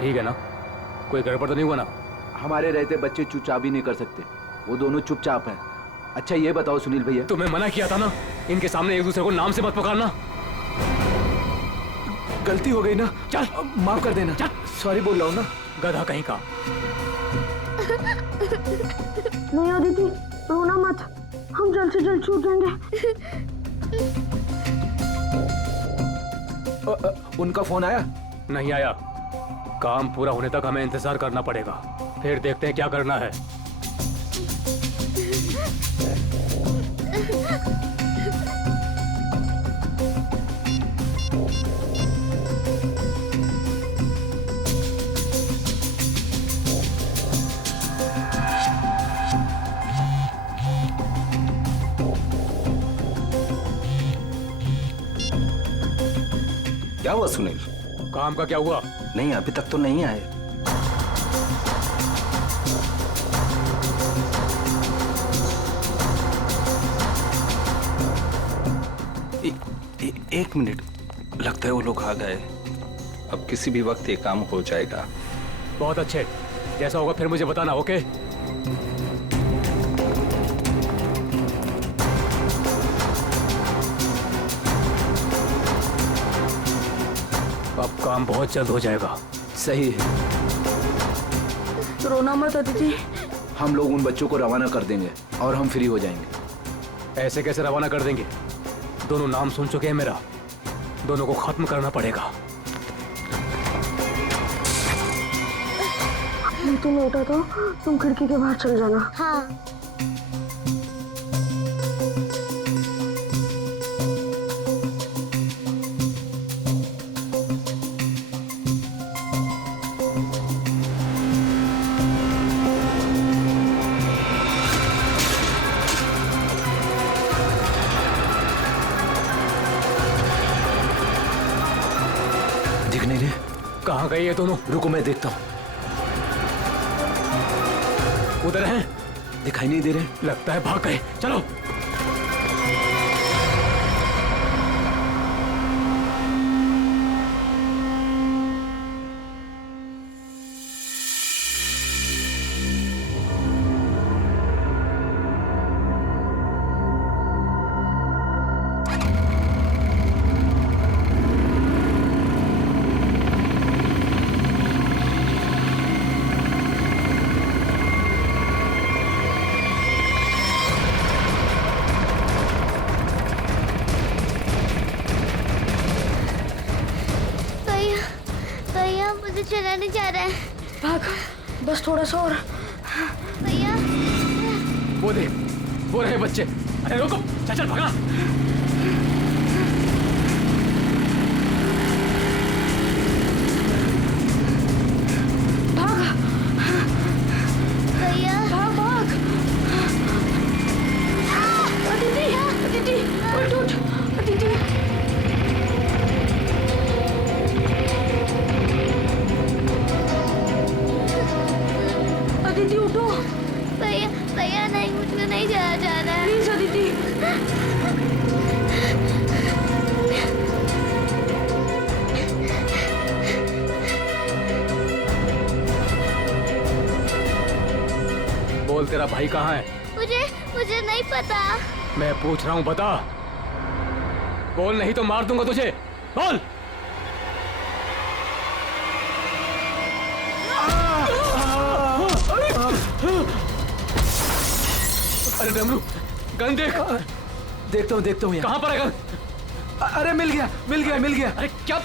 ठीक है ना? कोई गड़बड़ तो नहीं हुआ ना? हमारे रहते बच्चे चुपचाप भी नहीं कर सकते, वो दोनों चुपचाप हैं। अच्छा ये बताओ सुनील भैया, तुम्हें मना किया था ना, इनके सामने एक दूसरे को नाम से मत पुकारना। गलती हो गई ना, चल माफ कर देना। चल। सॉरी बोल रहा हूँ ना। गधा कहीं का। नहीं अदिति, रोना मत, हम जल्द से जल्द छूट जाएंगे। उनका फोन आया? नहीं आया। काम पूरा होने तक हमें इंतजार करना पड़ेगा, फिर देखते हैं क्या करना है। क्या हुआ सुनील? काम का क्या हुआ? नहीं अभी तक तो नहीं आए। एक मिनट, लगता है वो लोग आ गए। अब किसी भी वक्त ये काम हो जाएगा। बहुत अच्छे, जैसा होगा फिर मुझे बताना, ओके? अब काम बहुत जल्द हो जाएगा। सही है, रोना मत अदिति। हम लोग उन बच्चों को रवाना कर देंगे और हम फ्री हो जाएंगे। ऐसे कैसे रवाना कर देंगे? दोनों नाम सुन चुके हैं मेरा, दोनों को खत्म करना पड़ेगा। तुम लेटा तो तुम खिड़की के बाहर चल जाना। हाँ। दिख नहीं रहे? कहाँ गए ये दोनों? रुको मैं देखता हूँ। उधर हैं? दिखाई नहीं दे रहे? लगता है भाग गए। चलो। मुझे चला नहीं जा रहा है। भाग, बस थोड़ा सा और। भैया वो देख, वो रहे बच्चे। अरे रुको, चल चल भागना। भाग भैया, भाग भाग। अदिति, अदिति, उठ उठ, अदिति। अदिति उठो। भैया भैया नहीं, मुझको नहीं जाया जा रहा है। प्लीज अदिति। बोल, तेरा भाई कहाँ है? मुझे नहीं पता। मैं पूछ रहा हूँ, बता। बोल, नहीं तो मार दूंगा तुझे। बोल। अरे डमरू, गन देख। देखता हूँ कहाँ पर है गन? अरे मिल गया। अरे क्या?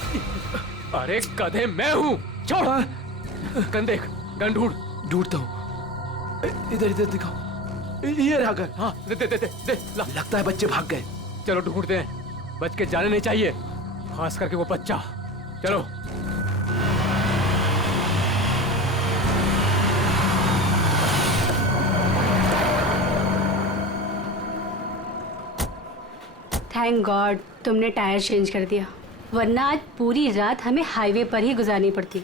अरे गधे, मैं हूँ। छोड़। गन देख, गन ढूंढता हूँ। इधर दिखाओ। ये रहा गन। हाँ, दे दे दे दे, दे ला। लगता है बच्चे भाग गए। चलो ढूंढते हैं, बच के जाने नहीं चाहिए, खास करके वो बच्चा। चलो। थैंक गॉड तुमने टायर चेंज कर दिया, वरना आज पूरी रात हमें हाईवे पर ही गुजारनी पड़ती।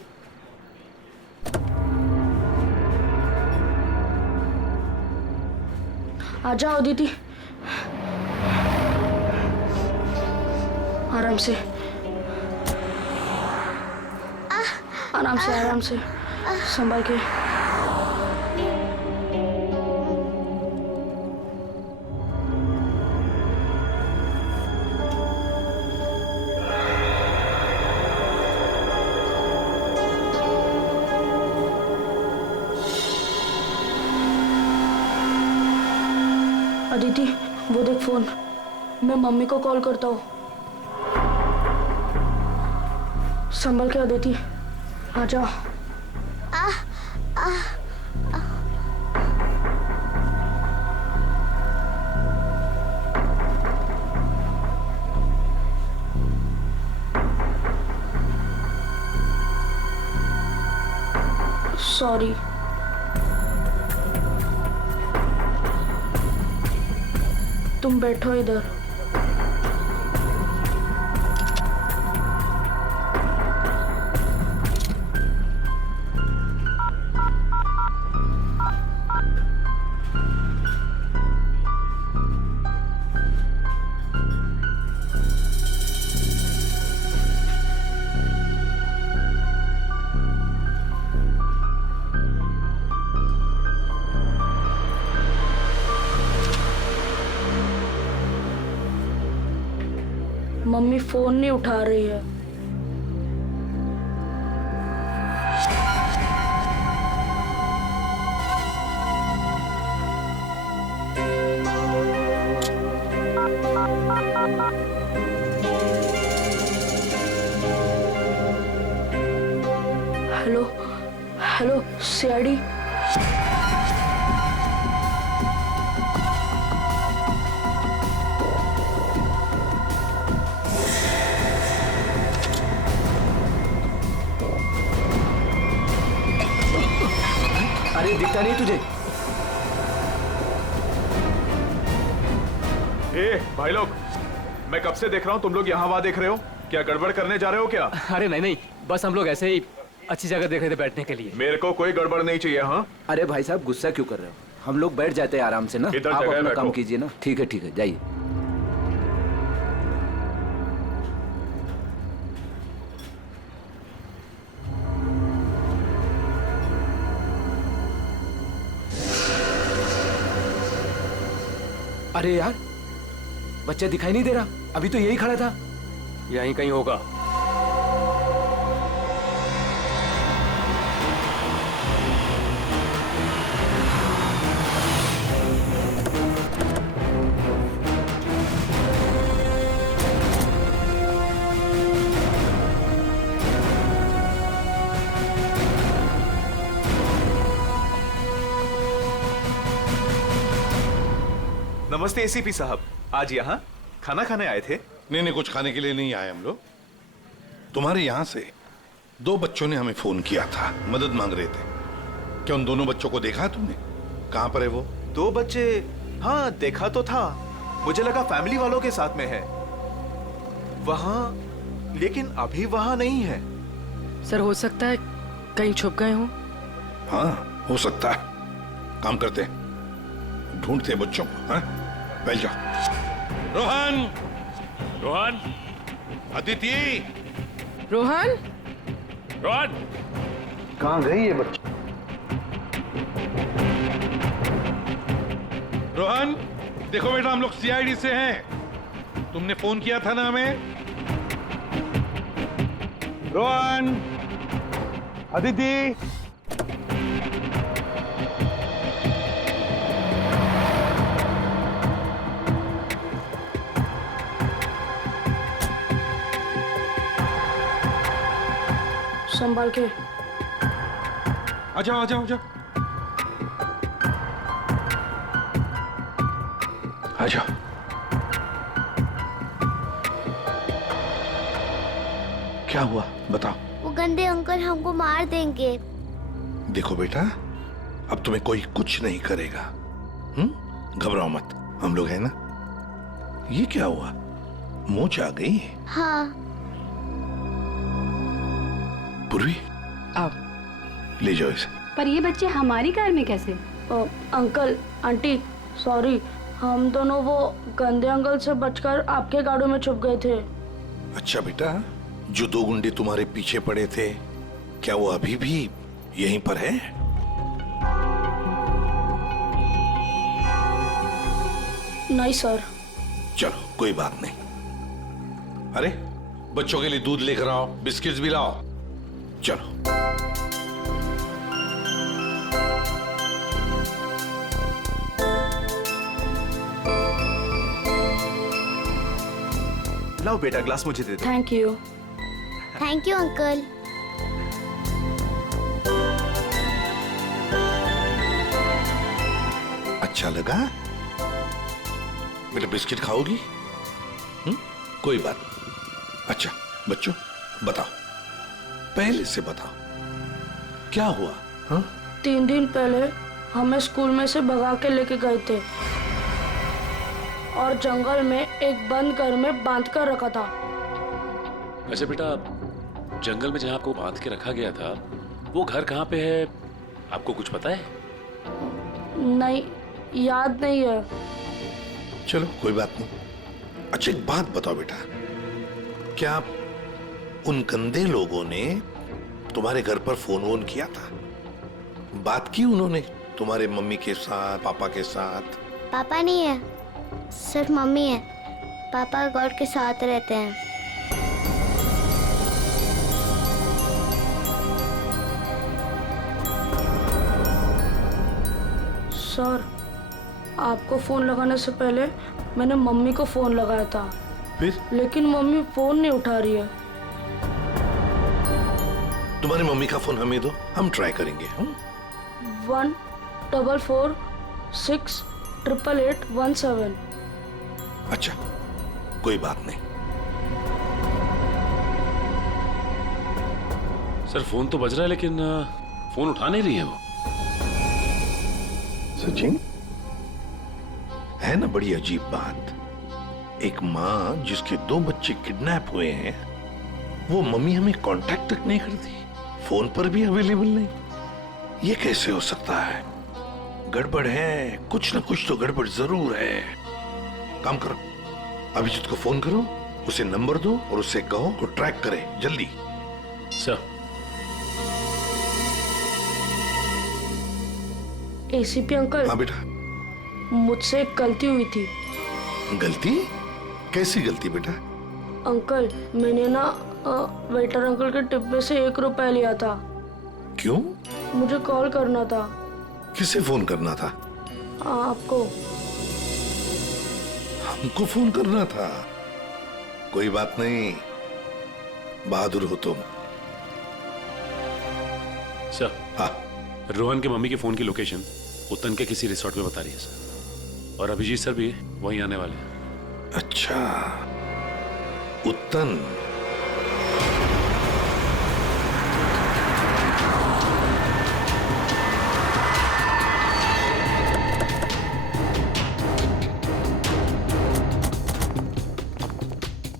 आ जाओ दीदी, आराम से। आराम से संभाल के। अदिति, वो देख फोन। मैं मम्मी को कॉल करता हूँ। संभल के अदिति, आ जाओ। सॉरी। तुम बैठो इधर। मम्मी फोन नहीं उठा रही है। Hello hello CID. अरे दिखता नहीं तुझे? ए भाई लोग, मैं कब से देख रहा हूँ तुम लोग यहाँ वहाँ देख रहे हो। क्या गड़बड़ करने जा रहे हो क्या? अरे नहीं नहीं, बस हम लोग ऐसे ही अच्छी जगह देख रहे थे बैठने के लिए। मेरे को कोई गड़बड़ नहीं चाहिए। हाँ, अरे भाई साहब गुस्सा क्यों कर रहे हो? हम लोग बैठ जाते हैं आराम से ना। इधर आप जगह अपना बैठो। काम कीजिए ना। ठीक है जाइए। अरे यार, बच्चा दिखाई नहीं दे रहा। अभी तो यही खड़ा था। यहीं कहीं होगा। नमस्ते एसीपी साहब, आज यहाँ खाना खाने आए थे? नहीं, कुछ खाने के लिए नहीं आए हम लोग। तुम्हारे यहाँ से 2 बच्चों ने हमें फोन किया था, मदद मांग रहे थे। क्या उन दोनों बच्चों को देखा है तुमने? कहाँ पर है वो? 2 बच्चे? हाँ देखा तो था, मुझे लगा फैमिली वालों के साथ में है वहाँ, लेकिन अभी वहाँ नहीं है। सर हो सकता है कहीं छुप गए हों। हाँ हो सकता है। काम करते हैं, ढूंढते हैं बच्चों को। हाँ बैठ जाओ। रोहन, अदिति, रोहन, कहाँ गई ये बच्ची? रोहन देखो बेटा, हम लोग सीआईडी से हैं। तुमने फोन किया था ना हमें? रोहन, अदिति, संभाल के। आ जाओ आ जाओ आ जाओ आ जाओ। क्या हुआ बताओ। वो गंदे अंकल हमको मार देंगे। देखो बेटा, अब तुम्हें कोई कुछ नहीं करेगा। घबराओ मत, हम लोग हैं ना। ये क्या हुआ, मोच आ गई? हाँ। पूर्वी आओ। ले जाओ इसे। पर ये बच्चे हमारी कार में कैसे? अंकल आंटी सॉरी, हम दोनों वो गंदे अंकल से बचकर आपके गाड़ी में छुप गए थे। अच्छा बेटा, जो 2 गुंडे तुम्हारे पीछे पड़े थे क्या वो अभी भी यहीं पर है? नहीं सर। चलो कोई बात नहीं। अरे बच्चों के लिए दूध लेकर आओ, बिस्किट्स भी लाओ। चलो। लाओ बेटा, ग्लास मुझे दे दो। Thank you. Thank you uncle. अच्छा लगा? बेटा बिस्किट खाओगी? कोई बात नहीं। अच्छा बच्चों बताओ, पहले से बताओ क्या हुआ? हाँ? 3 दिन पहले हमें स्कूल में से भगा के लेके गए थे और जंगल में एक बंद घर में बांध कर रखा था। अच्छा बेटा, जंगल में जहाँ आपको बांध के रखा गया था वो घर कहाँ पे है, आपको कुछ पता है? नहीं, याद नहीं है। चलो कोई बात नहीं। अच्छा एक बात बताओ बेटा, क्या उन गंदे लोगों ने तुम्हारे घर पर फोन वोन किया था? बात की उन्होंने तुम्हारे मम्मी के साथ, पापा के साथ? पापा नहीं है, सिर्फ मम्मी है। पापा गॉड के साथ रहते हैं। सर, आपको फोन लगाने से पहले मैंने मम्मी को फोन लगाया था, फिर? लेकिन मम्मी फोन नहीं उठा रही है। तुम्हारी मम्मी का फोन हमें दो, हम ट्राई करेंगे। 144688817। अच्छा कोई बात नहीं। सर फोन तो बज रहा है लेकिन फोन उठा नहीं रही है वो। सचिन, है ना बड़ी अजीब बात। एक माँ जिसके 2 बच्चे किडनैप हुए हैं, वो मम्मी हमें कांटेक्ट तक नहीं करती, फोन पर भी अवेलेबल नहीं। ये कैसे हो सकता है? गड़बड़ है, कुछ ना कुछ तो गड़बड़ जरूर है। काम करो, अभिजीत को फोन करो, उसे नंबर दो और उसे कहो वो ट्रैक करे जल्दी। सर। ACP uncle. हाँ बेटा। मुझसे एक गलती हुई थी। गलती? कैसी गलती बेटा? अंकल, मैंने ना वेटर अंकल के डिब्बे से 1 रुपया लिया था। क्यों? मुझे कॉल करना था। किसे फोन करना था? आपको। हमको फोन करना था? कोई बात नहीं, बहादुर हो तुम। सर। हाँ। रोहन के मम्मी के फोन की लोकेशन उत्तन के किसी रिसोर्ट में बता रही है सर, और अभिजीत सर भी वहीं आने वाले हैं। अच्छा, उत्तन।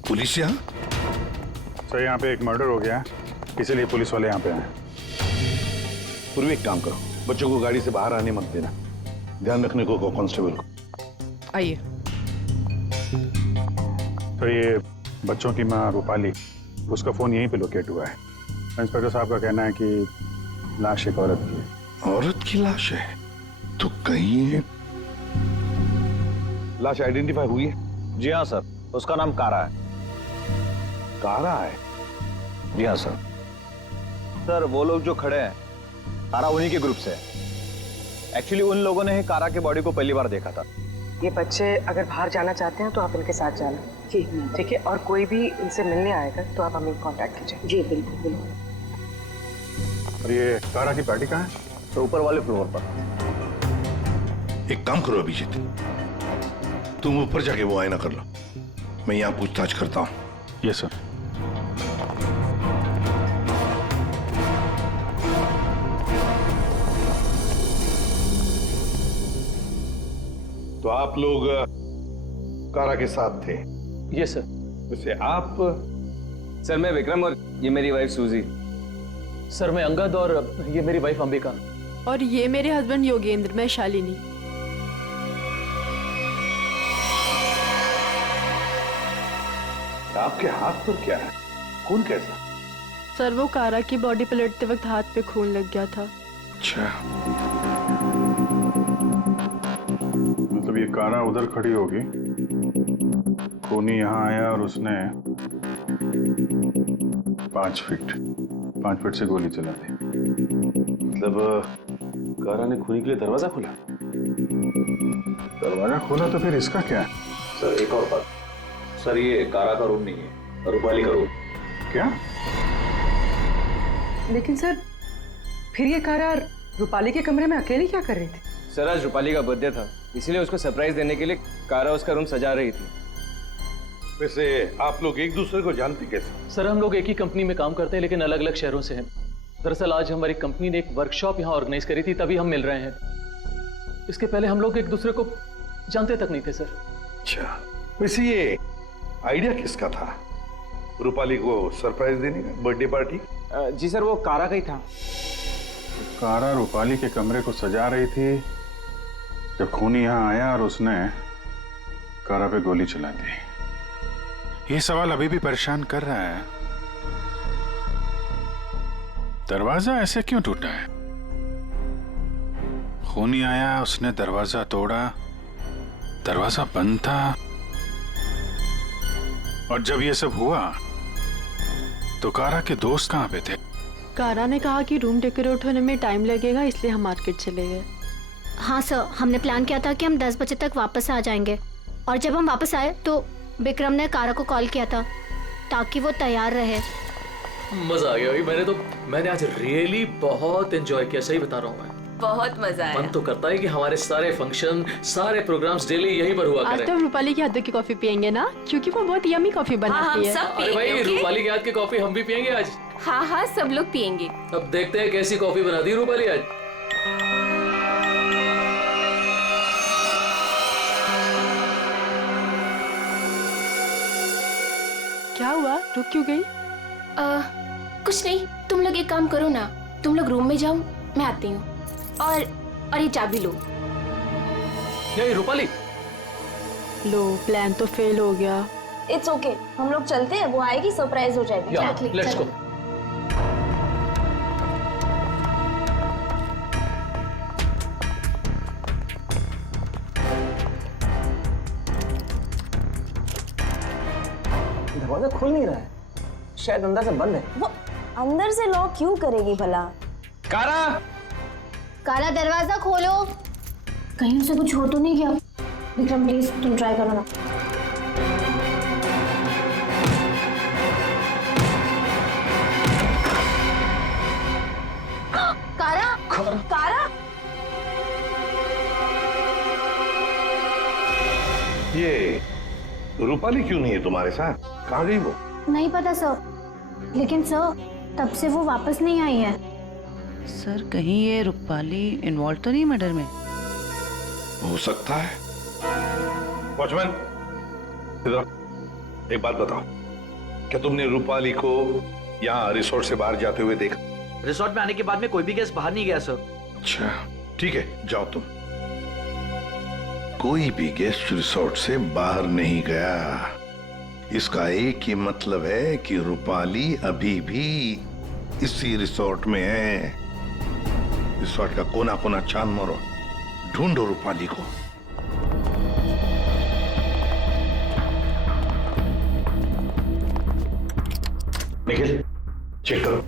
पुलिस यहाँ? सर यहाँ पे एक मर्डर हो गया है, इसीलिए पुलिस वाले यहाँ पे आए। पूर्वी एक काम करो, बच्चों को गाड़ी से बाहर आने मत देना, ध्यान रखने को कांस्टेबल को। आइए। तो ये बच्चों की माँ रूपाली, उसका फोन यहीं पे लोकेट हुआ है। इंस्पेक्टर साहब का कहना है कि लाश एक औरत की है। औरत की लाश है? तो कहीं लाश आइडेंटिफाई हुई है? जी हाँ सर, उसका नाम कारा है। कारा है? जी हाँ सर। सर वो लोग जो खड़े हैं, कारा उन्हीं के ग्रुप से है। एक्चुअली उन लोगों ने ही कारा के बॉडी को पहली बार देखा था। ये बच्चे अगर बाहर जाना चाहते हैं तो आप इनके साथ जाना। जी ठीक है, और कोई भी इनसे मिलने आएगा तो आप हमें कांटेक्ट कीजिए। जी बिल्कुल बिल्कुल। और ये कारा की पार्टी कहाँ है? तो ऊपर वाले फ्लोर पर। एक काम करो अभिजीत, तुम ऊपर जाके वो आईना कर लो, मैं यहाँ पूछताछ करता हूँ। Yes sir. तो आप लोग कारा के साथ थे? Yes sir. वैसे आप? सर मैं विक्रम और ये मेरी वाइफ सूजी। सर मैं अंगद और ये मेरी वाइफ अंबिका। और ये मेरे हस्बैंड योगेंद्र, मैं शालिनी। आपके हाथ पर क्या है? खून कैसा? सर वो कारा की बॉडी पलटते वक्त हाथ पे खून लग गया था। अच्छा, मतलब ये कारा उधर खड़ी होगी, खूनी यहाँ आया और उसने 5 फीट से गोली चला दी। मतलब कारा ने खूनी के लिए दरवाजा खोला? दरवाजा खोला तो फिर इसका क्या है? सर एक और बात, सर ये कारा का रूम नहीं है, रूपाली का रूम। क्या? लेकिन सर फिर ये कारा रूपाली के कमरे में अकेली क्या कर रही थी? सर आज रूपाली का बर्थडे था, इसलिए उसको सरप्राइज देने के लिए कारा उसका रूम सजा रही थी। वैसे आप लोग एक दूसरे को जानते कैसे? सर हम लोग एक ही कंपनी में काम करते हैं लेकिन अलग अलग शहरों से हैं। दरअसल आज हमारी कंपनी ने एक वर्कशॉप यहाँ ऑर्गेनाइज करी थी, तभी हम मिल रहे हैं। इसके पहले हम लोग एक दूसरे को जानते तक नहीं थे सर। अच्छा, वैसे ये आइडिया किसका था, रूपाली को सरप्राइज देने का, बर्थडे पार्टी? जी सर वो कारा का ही था। कारा रूपाली के कमरे को सजा रही थी जब खूनी यहाँ आया और उसने कारा पे गोली चला दी। ये सवाल अभी भी परेशान कर रहा है, दरवाजा ऐसे क्यों टूटा है? खूनी आया, उसने दरवाजा तोड़ा, दरवाजा बंद था, और जब ये सब हुआ तो कारा के दोस्त कहाँ पे थे? कारा ने कहा कि रूम डेकोरेट होने में टाइम लगेगा, इसलिए हम मार्केट चले गए। हाँ सर, हमने प्लान किया था कि हम 10 बजे तक वापस आ जाएंगे, और जब हम वापस आए तो विक्रम ने कारा को कॉल किया था ताकि वो तैयार रहे। मजा आ गया भाई, मैंने आज रियली बहुत एंजॉय किया, सही बता रहा हूँ मैं। बहुत मजा आया। मन तो करता है कि हमारे सारे फंक्शन, सारे प्रोग्राम्स डेली यहीं पर हुआ आज करें। तो रूपाली के हाथ की कॉफी पियेंगे ना, क्योंकि वो बहुत यमी कॉफी बनाती है। अरे भाई रूपाली के हाथ की कॉफी हम भी पियेंगे आज। हाँ हाँ सब लोग पियेंगे। अब देखते हैं कैसी कॉफी बना दी रूपाली आज। क्या हुआ, रुक क्यों गई? कुछ नहीं, तुम लोग एक काम करो ना, तुम लोग रूम में जाओ, मैं आती हूँ। और ये चाबी लो। ये रूपाली, लो प्लान तो फेल हो गया। इट्स ओके, हम लोग चलते हैं, वो आएगी सरप्राइज हो जाएगी। Let's go. दरवाजा खुल नहीं रहा है, शायद अंदर से बंद है। वो अंदर से लॉक क्यों करेगी भला? कारा, कारा दरवाजा खोलो। कहीं उसे कुछ हो तो नहीं गया? विक्रम प्लीज तुम ट्राई करो ना। कारा, कारा, ये रूपाली क्यों नहीं है तुम्हारे साथ? कहाँ गई वो? नहीं पता सर, लेकिन सर तब से वो वापस नहीं आई है। सर कहीं ये रूपाली इन्वॉल्व तो नहीं मर्डर में? हो सकता है। वॉचमैन, इधर एक बात बताओ, क्या तुमने रूपाली को यहाँ रिसोर्ट से बाहर जाते हुए देखा? रिसोर्ट में आने के बाद में कोई भी गेस्ट बाहर नहीं गया सर। अच्छा ठीक है, जाओ तुम। कोई भी गेस्ट रिसोर्ट से बाहर नहीं गया, इसका एक ही मतलब है कि रूपाली अभी भी इसी रिसोर्ट में है। रिसोर्ट का कोना कोना छान मारो, ढूंढो रूपाली को। निखिल चेक करो।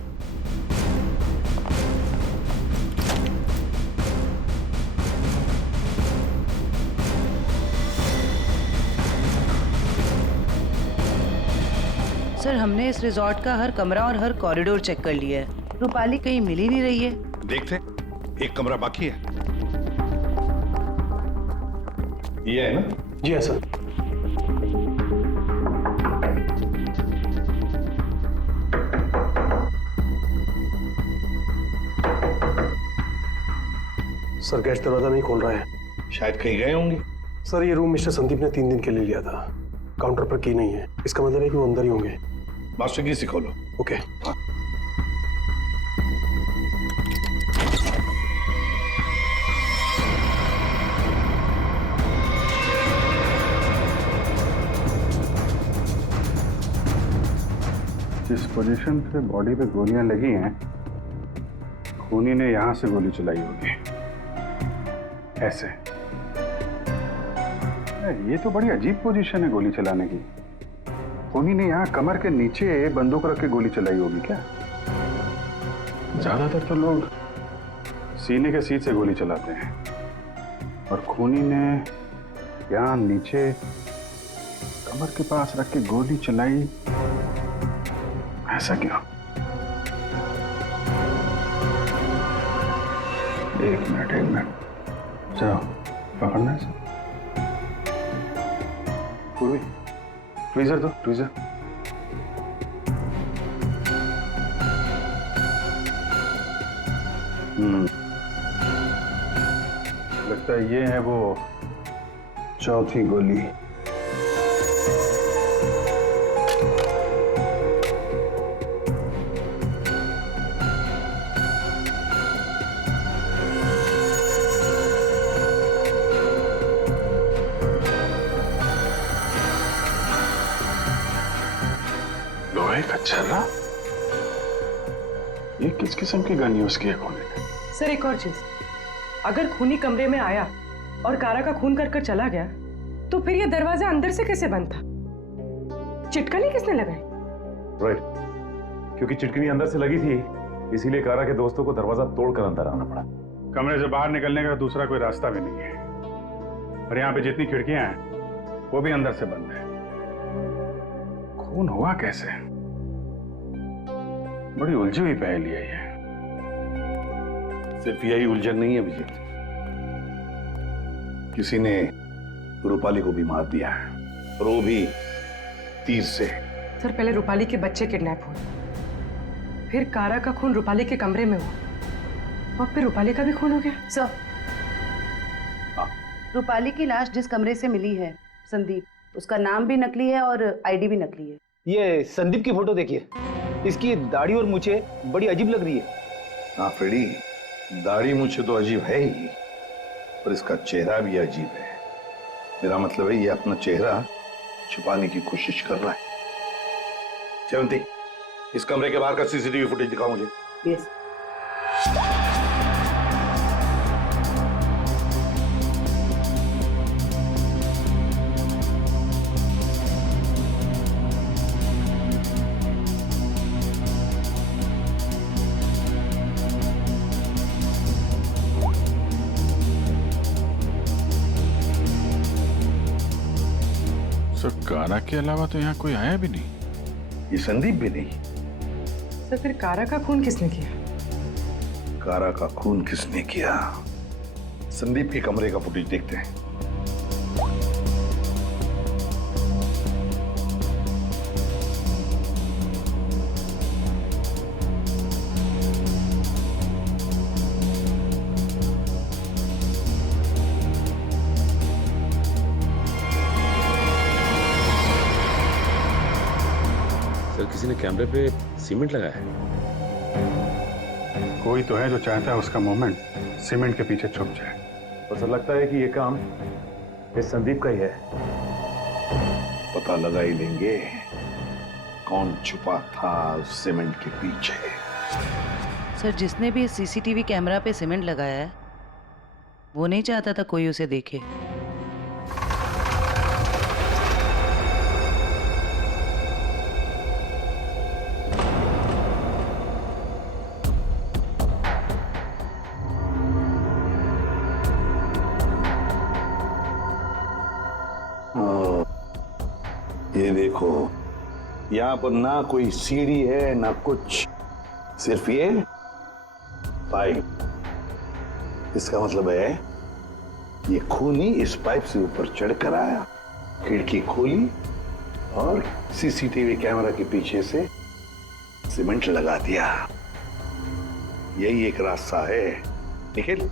सर हमने इस रिजॉर्ट का हर कमरा और हर कॉरिडोर चेक कर लिया है, रूपाली कहीं मिल ही नहीं रही है। देखते, एक कमरा बाकी है। ये है ना? जी हाँ सर। सर गैस दरवाजा नहीं खोल रहा है। शायद कहीं गए होंगे। सर ये रूम मिस्टर संदीप ने 3 दिन के लिए लिया था, काउंटर पर की नहीं है, इसका मतलब है कि वो अंदर ही होंगे। मास्टर की से खोलो। ओके। जिस पोजीशन पे बॉडी पे गोलियां लगी हैं, खूनी ने यहां से गोली चलाई होगी, ऐसे। ये तो बड़ी अजीब पोजीशन है गोली चलाने की। खूनी ने यहाँ कमर के नीचे बंदूक रख के गोली चलाई होगी क्या? ज्यादातर तो लोग सीने के सीट से गोली चलाते हैं, और खूनी ने यहाँ नीचे कमर के पास रख के गोली चलाई, ऐसा क्यों? एक मिनट चलो पकड़ना है। पूर्वी ट्वीजर दो, ट्वीजर। लगता है ये है वो चौथी गोली। लोहे का छर्रा? ये किस किस्म की गन यूज की है खूनी ने? सर एक और चीज, अगर खूनी कमरे में आया और कारा का खून कर चला गया, तो फिर ये दरवाजा अंदर से कैसे बंद था? चिटकनी किसने लगाई? राइट, क्योंकि चिटकनी अंदर से लगी थी, इसीलिए कारा के दोस्तों को दरवाजा तोड़कर अंदर आना पड़ा। कमरे से बाहर निकलने का दूसरा कोई रास्ता भी नहीं है, और यहाँ पे जितनी खिड़कियां हैं वो भी अंदर से बंद है। खून हुआ कैसे? बड़ी उलझी हुई पहेली है ये। सिर्फ यही उलझन नहीं है विजय, किसी ने रूपाली को भी मार दिया है, और वो भी तीर से। सर पहले रूपाली के बच्चे किडनैप हुए, फिर कारा का खून रूपाली के कमरे में हुआ, और फिर रूपाली का भी खून हो गया। सर रूपाली की लाश जिस कमरे से मिली है, संदीप, उसका नाम भी नकली है और आईडी भी नकली है। ये संदीप की फोटो देखिए, इसकी दाढ़ी और मूछें बड़ी अजीब लग रही है। हाँ फ्रेडी, दाढ़ी मुझे तो अजीब है ही, पर इसका चेहरा भी अजीब है। मेरा मतलब है ये अपना चेहरा छुपाने की कोशिश कर रहा है। जयंती, इस कमरे के बाहर का सीसीटीवी फुटेज दिखाओ मुझे। यस। कारा के अलावा तो यहाँ कोई आया भी नहीं। ये संदीप भी नहीं। सर फिर कारा का खून किसने किया? कारा का खून किसने किया? संदीप के कमरे का फुटेज देखते हैं। किसी ने कैमरे पे सीमेंट लगाया है। कोई तो है जो चाहता है उसका मूवमेंट सीमेंट के पीछे छुप जाए। बस लगता है कि ये काम इस संदीप का ही है। पता लगा ही लेंगे कौन छुपा था उस सीमेंट के पीछे। सर जिसने भी सीसीटीवी कैमरा पे सीमेंट लगाया है, वो नहीं चाहता था कोई उसे देखे। ये देखो, यहाँ पर ना कोई सीढ़ी है ना कुछ, सिर्फ ये पाइप। इसका मतलब है ये खूनी इस पाइप से ऊपर चढ़कर आया, खिड़की खोली और सीसीटीवी कैमरा के पीछे से सीमेंट लगा दिया। यही एक रास्ता है। निखिल,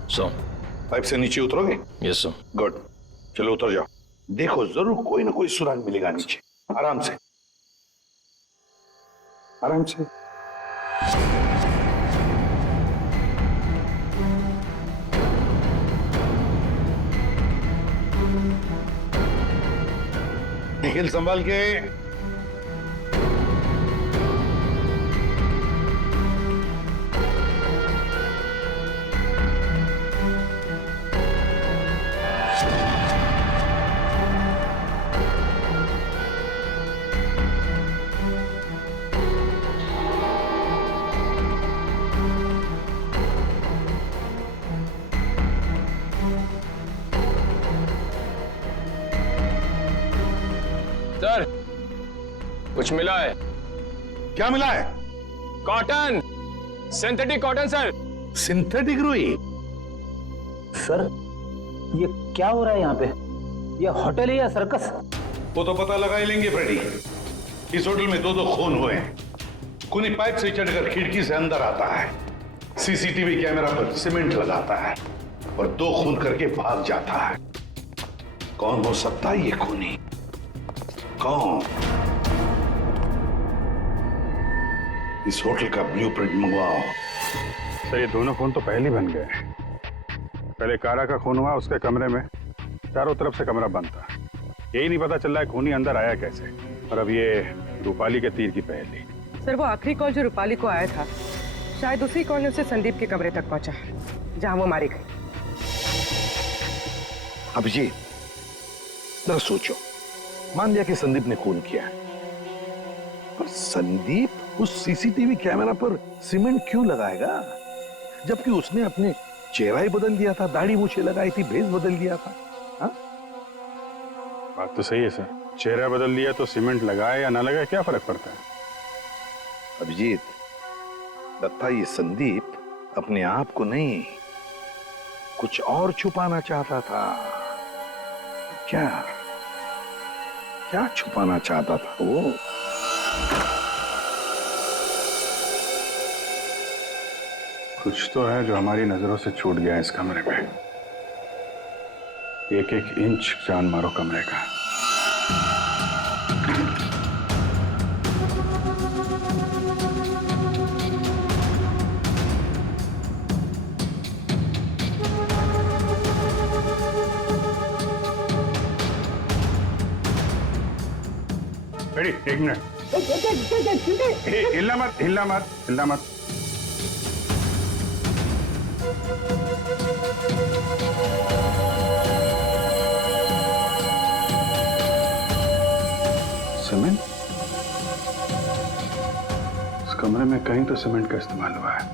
पाइप से नीचे उतरोगे? Yes sir. गुड, चलो उतर जाओ। देखो जरूर कोई ना कोई सुराग मिलेगा नीचे। आराम से, आराम से। निखिल संभाल के। सर, कुछ मिला है। क्या मिला है? Cotton, synthetic cotton sir. Synthetic रुई? सर, ये क्या हो रहा है यहाँ पे? ये होटल है या सर्कस? वो तो पता लगा ही लेंगे फ्रेडी। इस होटल में 2 खून हुए हैं। खूनी पाइप से चढ़कर खिड़की से अंदर आता है, सीसीटीवी कैमरा पर सीमेंट लगाता है और 2 खून करके भाग जाता है। कौन हो सकता है ये खूनी? कौन? इस होटल का ब्लूप्रिंट मंगवाओ। सर, ये दोनों खून तो पहले ही बन गए। पहले कारा का खून हुआ, उसके कमरे में चारों तरफ से कमरा बंद था। यही नहीं पता चल रहा है खूनी अंदर आया कैसे। और अब ये रूपाली के तीर की पहेली। सर, वो आखिरी कॉल जो रूपाली को आया था, शायद उसी कॉल से संदीप के कमरे तक पहुंचा, जहां वो मारी गई। अभिजीत, जरा सोचो, मान लिया कि संदीप ने खून किया, पर संदीप उस सीसीटीवी कैमरा पर सीमेंट क्यों लगाएगा, जबकि उसने अपने चेहरा ही बदल दिया था, दाढ़ी मूछें लगाई थी, भेस बदल दिया था। हा? बात तो सही है सर, चेहरा बदल लिया तो सीमेंट लगाए या ना लगाए क्या फर्क पड़ता है? अभिजीत, लगता है ये संदीप अपने आप को नहीं, कुछ और छुपाना चाहता था। क्या क्या छुपाना चाहता था वो? कुछ तो है जो हमारी नजरों से छूट गया इस कमरे में। एक एक इंच जान मारो कमरे का। Ready, 1 minute. हिलना मत, हिलना मत, हिलना मत। सीमेंट? इस कमरे में कहीं तो सीमेंट का इस्तेमाल हुआ है।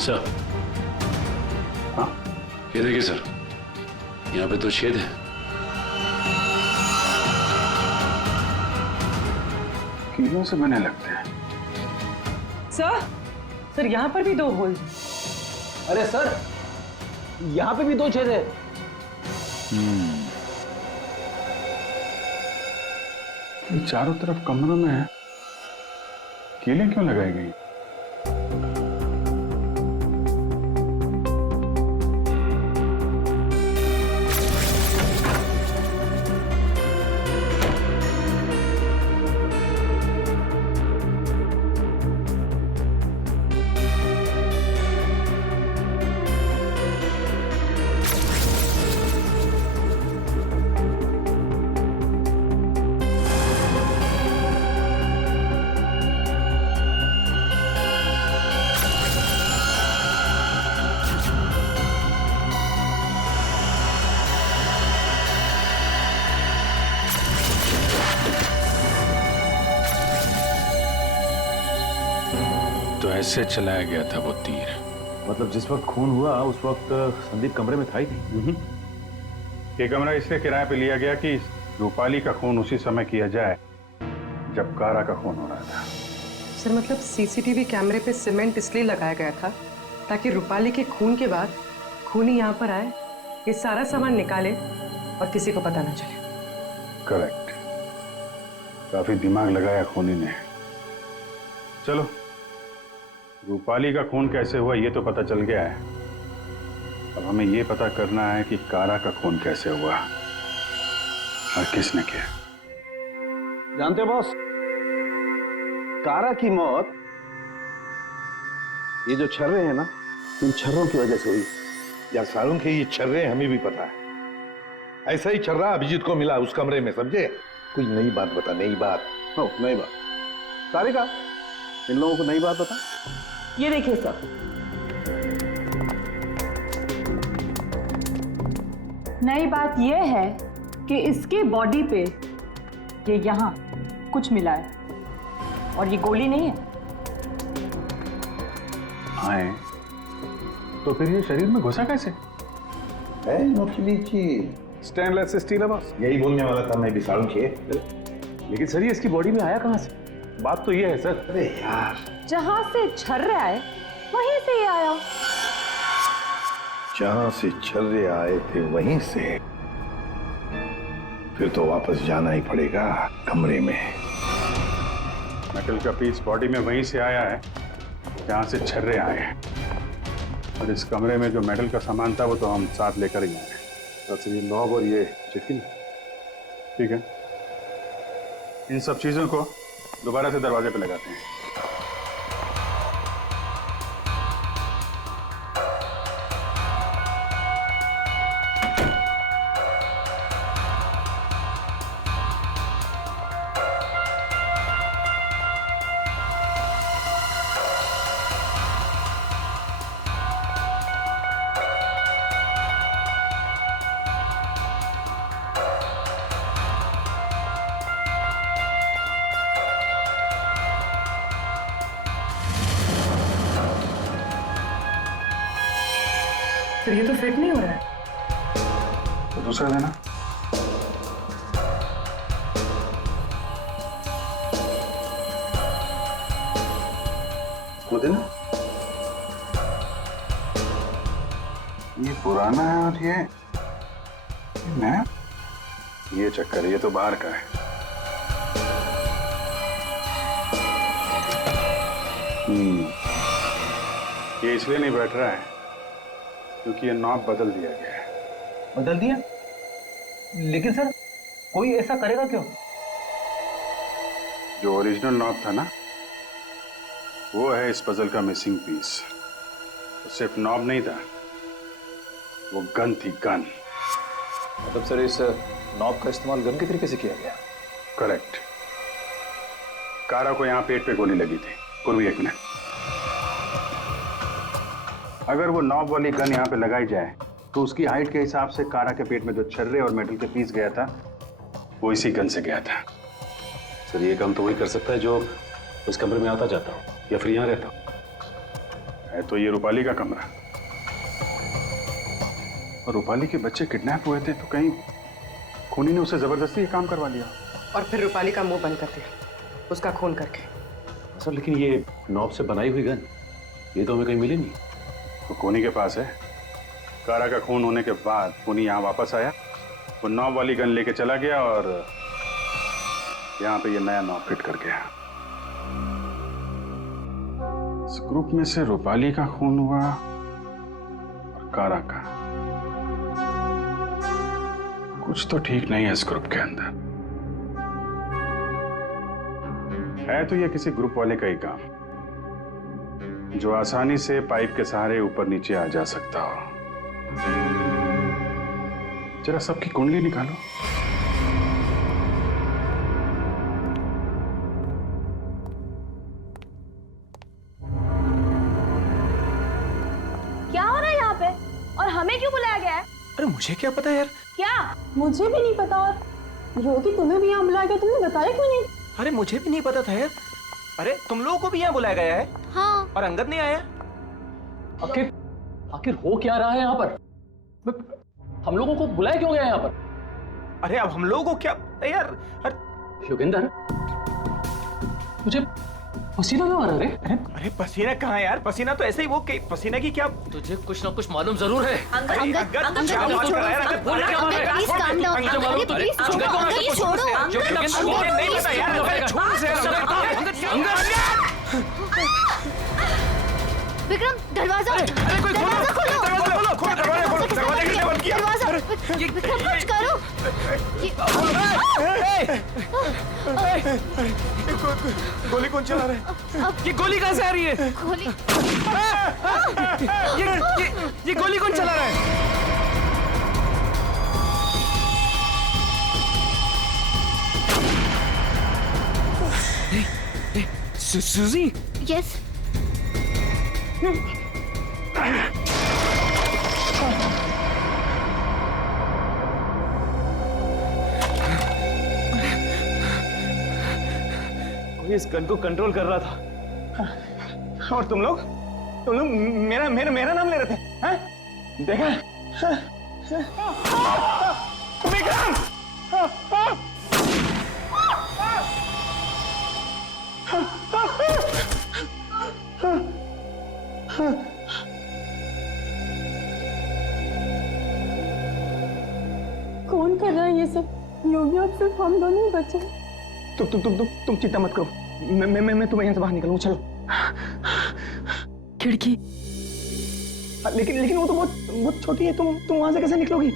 सर, हाँ, ये देखिए सर, यहाँ पे 2 छेद हैं। कीलों से बने लगते हैं। सर, यहाँ पर भी 2 होल। अरे सर, यहाँ पे भी 2 छेद है। ये चारों तरफ कमरों में कीलें क्यों लगाई गई? तो ऐसे चलाया गया था वो तीर। मतलब जिस वक्त खून हुआ उस वक्त संदीप कमरे में था ही नहीं। ये कमरा इसलिए किराए पे लिया गया कि रूपाली का खून उसी समय किया जाए जब कारा का खून हो रहा था। सर, मतलब सीसीटीवी कैमरे पे सीमेंट इसलिए लगाया गया था ताकि रूपाली के खून के बाद खूनी यहाँ पर आए, ये सारा सामान निकाले और किसी को पता ना चले। करेक्ट, काफी दिमाग लगाया खूनी ने। चलो, रूपाली का खून कैसे हुआ ये तो पता चल गया है। अब हमें ये पता करना है कि कारा का खून कैसे हुआ और किसने किया। जानते हो बॉस, कारा की मौत ये जो छर्रे हैं ना, इन छर्रों की वजह से हुई। या सालों के ये छर्रे हमें भी पता है। ऐसा ही छर्रा अभिजीत को मिला उस कमरे में, समझे? कोई नई बात बता, नई बात। नई बात। तारिका, इन लोगों को नई बात बता। ये देखिए सर, नई बात यह है कि इसके बॉडी पे ये यहाँ कुछ मिला है और ये गोली नहीं है। हाँ, तो फिर ये शरीर में घुसा कैसे? है नौखली जी, स्टेनलेस स्टील है बस। यही बोलने वाला था मैं भी सारुण के। लेकिन सर ये इसकी बॉडी में आया कहाँ से? बात तो ये है सर। अरे यार, जहां से छर्रे आए वहीं से ये आया। जहां से छर्रे आए थे वहीं से, फिर तो वापस जाना ही पड़ेगा कमरे में। मेटल का पीस बॉडी में वहीं से आया है जहां से छर्रे आए हैं, और इस कमरे में जो मेटल का सामान था वो तो हम साथ लेकर ही आए। अच्छा, ये नॉब और ये चिटकी, ठीक है, इन सब चीजों को दोबारा से दरवाजे पे लगाते हैं। फिर ये तो फिट नहीं हो रहा है। तो दूसरा देना। वो देना। ये पुराना है और ये नया। ये चक्कर, ये तो बाहर का है। ये इसलिए नहीं बैठ रहा है क्योंकि ये नॉब बदल दिया गया है। बदल दिया? लेकिन सर कोई ऐसा करेगा क्यों? जो ओरिजिनल नॉब था ना, वो है इस पजल का मिसिंग पीस। तो सिर्फ नॉब नहीं था, वो गन थी, गन। मतलब सर इस नॉब का इस्तेमाल गन के तरीके से किया गया? करेक्ट। कारा को यहाँ पेट पे गोली लगी थी। पूर्वी, एक मिनट। अगर वो नॉब वाली गन यहाँ पे लगाई जाए तो उसकी हाइट के हिसाब से कारा के पेट में जो छर्रे और मेटल के पीस गया था वो इसी गन से गया था। सर ये काम तो वही कर सकता है जो उस कमरे में आता जाता हो या फिर यहाँ रहता हो। है तो ये रूपाली का कमरा, और रूपाली के बच्चे किडनैप हुए थे तो कहीं खूनी ने उसे जबरदस्ती ये काम करवा लिया और फिर रूपाली का मुंह बंद कर दिया उसका खून करके। सर लेकिन ये नॉब से बनाई हुई गन, ये तो हमें कहीं मिली नहीं। तो खूनी के पास है। कारा का खून होने के बाद खूनी यहाँ वापस आया, वो नॉब वाली गन लेके चला गया और यहाँ पे ये नया नॉब फिट कर गया। इस ग्रुप में से रूपाली का खून हुआ और कारा का। कुछ तो ठीक नहीं है इस ग्रुप के अंदर। है तो ये किसी ग्रुप वाले का ही काम, जो आसानी से पाइप के सहारे ऊपर नीचे आ जा सकता हो। जरा सबकी कुंडली निकालो। क्या हो रहा है यहाँ पे और हमें क्यों बुलाया गया है? अरे मुझे क्या पता यार। क्या? मुझे भी नहीं पता। और योगी तुम्हें भी यहाँ बुलाया गया, तुमने बताया क्यों नहीं? अरे मुझे भी नहीं पता था यार। अरे तुम लोगों को भी यहाँ बुलाया गया है? हाँ। और अंगद नहीं आया? आखिर हो क्या रहा है यहाँ पर? हम लोगों को बुलाया क्यों गया यहाँ पर? अरे अब हम लोगों को क्या यार? योगेंद्र, मुझे पसीना क्यों आ रहा है? अरे पसीना कहाँ है यार? पसीना तो ऐसे ही वो पसीना की क्या? तुझे कुछ ना कुछ मालूम जरूर है। अंगद, क्या बात कर रहा है? अंगद बोल क्या बात है? Please calm down. Angad please छोड़ो, अंगद छोड़ो। नहीं पता यार। छोड़ से विक्रम, दरवाजा खोलो। दरवाजा खोलो। दरवाजा किसने बंद किया? विक्रम कुछ करो। गोली कौन चला रहा है? ये गोली कहाँ से आ रही है? गोली। ये गोली कौन चला रहा है? सूजी? यस। कोई इस गन को कंट्रोल कर रहा था और तुम लोग मेरा मेरा मेरा नाम ले रहे थे, हैं? देखा विक्रम! कौन कर रहा है ये सब? योगी अब सिर्फ हम दोनों ही बचे। तुम चिंता मत करो, मैं तुम्हें यहाँ से बाहर निकलूंगा। चलो। खिड़की। लेकिन वो तो बहुत छोटी है, तुम वहां से कैसे निकलोगी?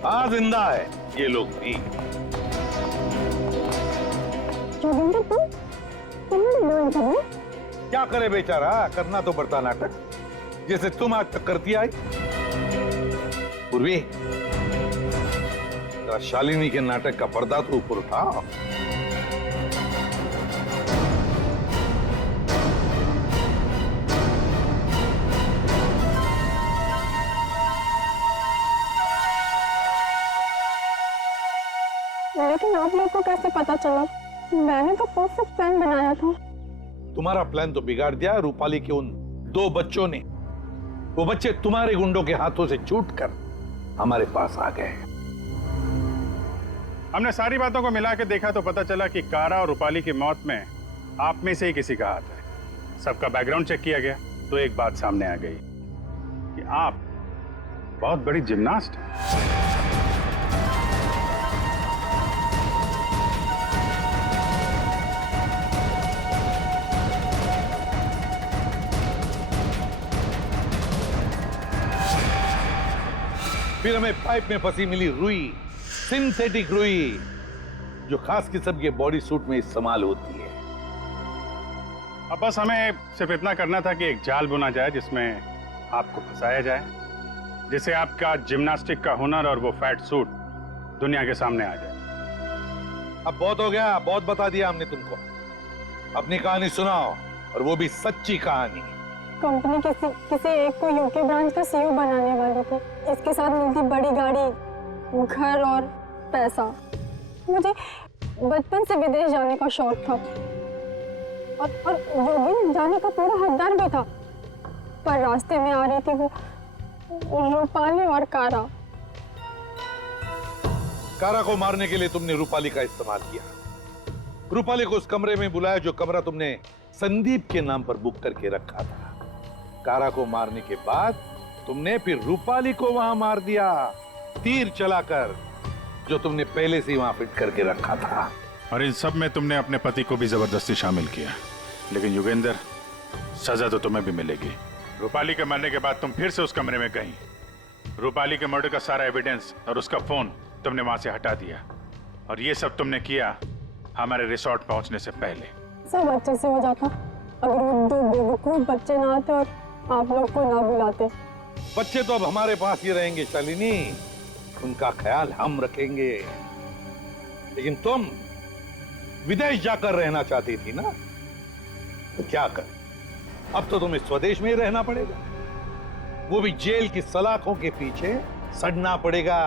हाँ जिंदा है ये लोग भी। क्या करे बेचारा, करना तो पड़ता नाटक, जैसे तुम आज तक करती आई। पूर्वी, जरा शालिनी के नाटक का पर्दा तो ऊपर उठाओ। लेकिन आप लोग को कैसे पता चला? मैंने तो परफेक्ट प्लान बनाया था। तुम्हारा प्लान तो बिगाड़ दिया रूपाली के उन 2 बच्चों ने। वो बच्चे तुम्हारे गुंडों के हाथों से छूटकर हमारे पास आ गए। हमने सारी बातों को मिला के देखा तो पता चला कि कारा और रूपाली की मौत में आप में से ही किसी का हाथ है। सबका बैकग्राउंड चेक किया गया तो एक बात सामने आ गई कि आप बहुत बड़ी जिम्नास्ट हैं। फिर हमें पाइप में फंसी मिली रुई, सिंथेटिक रुई, जो खास किस्म के बॉडी सूट में इस्तेमाल होती है। अब बस हमें सिर्फ इतना करना था कि एक जाल बुना जाए जिसमें आपको फंसाया जाए, जिससे आपका जिम्नास्टिक का हुनर और वो फैट सूट दुनिया के सामने आ जाए। अब बहुत हो गया, बहुत बता दिया हमने तुमको। अपनी कहानी सुनाओ, और वो भी सच्ची कहानी। कंपनी किसी एक को यूके ब्रांच का सीईओ बनाने वाली थी। इसके साथ मिलती बड़ी गाड़ी, घर और पैसा। मुझे बचपन से विदेश जाने का शौक था और योगी जाने का पूरा हकदार भी था, पर रास्ते में आ रही थी वो रूपाली और कारा। कारा को मारने के लिए तुमने रूपाली का इस्तेमाल किया। रूपाली को उस कमरे में बुलाया जो कमरा तुमने संदीप के नाम पर बुक करके रखा था। कारा को मारने के बाद तुमने फिर रूपाली को वहां मार दिया, तीर चलाकर, जो तुमने पहले से वहां फिट करके रखा था। और इन सब में तुमने अपने पति को भी जबरदस्ती शामिल किया। लेकिन युगेंद्र, सजा तो तुम्हें भी मिलेगी। रूपाली के मरने के बाद तुम फिर से उस कमरे में गई। रूपाली के मर्डर का सारा एविडेंस और उसका फोन तुमने वहां से हटा दिया, और ये सब तुमने किया हमारे रिसोर्ट पहुंचने से पहले। सब अच्छे से हो जाता अगर वो 2 बेवकूफ बच्चे ना आते और आप लोग को ना बुलाते। बच्चे तो अब हमारे पास ही रहेंगे शालिनी, उनका ख्याल हम रखेंगे। लेकिन तुम विदेश जाकर रहना चाहती थी ना, तो क्या कर, अब तो तुम्हें स्वदेश में ही रहना पड़ेगा, वो भी जेल की सलाखों के पीछे सड़ना पड़ेगा।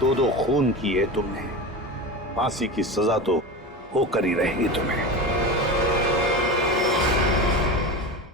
2 खून किए तुमने, फांसी की सजा तो होकर ही रहेगी तुम्हें।